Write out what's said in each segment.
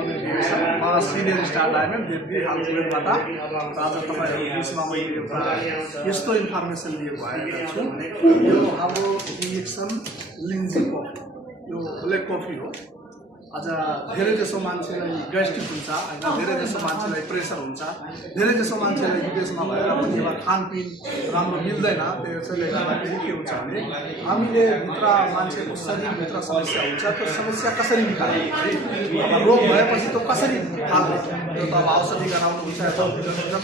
Morning direction म senior staff diamond Devaki हालपुरबाट आज तपाईँहरूको बिचमा मैले एउटा यस्तो इन्फर्मेसन लिएको आएको छु। यो हाम्रो डिरेक्सन लिङ्जी कफी, यो ब्ल्याक कफी हो। आज धेरै जसो मान्छेलाई ग्यास्ट्रिक हुन्छ होइन, धेरै जसो मान्छेलाई प्रेसर हुन्छ, धेरै जसो मान्छेलाई विदेशमा भएर पनि एउटा खानपिन राम्रो मिल्दैन। त्यसैले गर्दाखेरि के हुन्छ भने हामीले भित्र मान्छेको शरीरभित्र समस्या हुन्छ, त्यो समस्या कसरी निकाल्ने है, अब रोग भएपछि त कसरी फाल्ने, त्यो त अब औषधि गराउनु हुन्छ,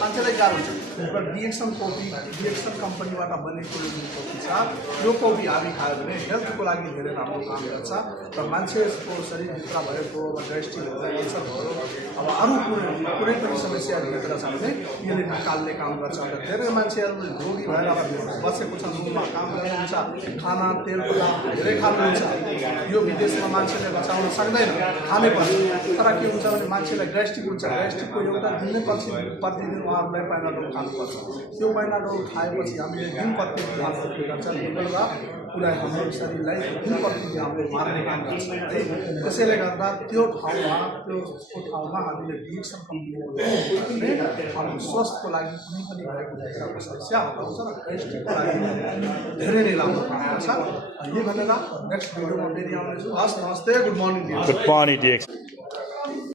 मान्छेलाई गाह्रो हुन्छ। र डिएक्सन कफी, डिएक्सन कम्पनीबाट बनेको यो कफी छ। यो कफी हामी खायो भने हेल्थको लागि धेरै राम्रो काम गर्छ र मान्छेको शरीरभित्र भएको अब ग्यास्ट्रिक भयो, अल्सर भयो, अब अरू कुनै पनि समस्या भित्र छ भने यसले निकाल्ने काम गर्छ। र धेरै मान्छेहरू रोगी भएर अब बसेको छ, रुममा काम गर्नुहुन्छ, खाना तेल पदार्थ धेरै खानुहुन्छ, यो विदेशमा मान्छेले बचाउन सक्दैन, खानै पर्छ। तर के हुन्छ भने मान्छेलाई ग्यास्ट्रिक हुन्छ, ग्यास्ट्रिकको एउटा दिनै प्रतिदिन उहाँहरूलाई पाइनाडोल खानुपर्छ। त्यो पाइनाडोल खाएपछि हामीले दिन प्रतिदिन खानुपर्ने गर्छ, बेलुका पुरा हाम्रो शरीरलाई दिन प्रतिदिन हामीले मार्ने काम गर्छ है। त्यसैले गर्दा त्यो ठाउँमा हामीले डिएक्सन कम्पनीको हाम्रो स्वास्थ्यको लागि कुनै पनि भएको भित्रको समस्या हटाउँछ र ग्यास्ट्रिकको लागि धेरै नै राम्रो काम गर्छ। यही भनेर नेक्स्ट भिडियोमा फेरि आउनेछु। हस्, नमस्ते, good morning. Good morning DXN.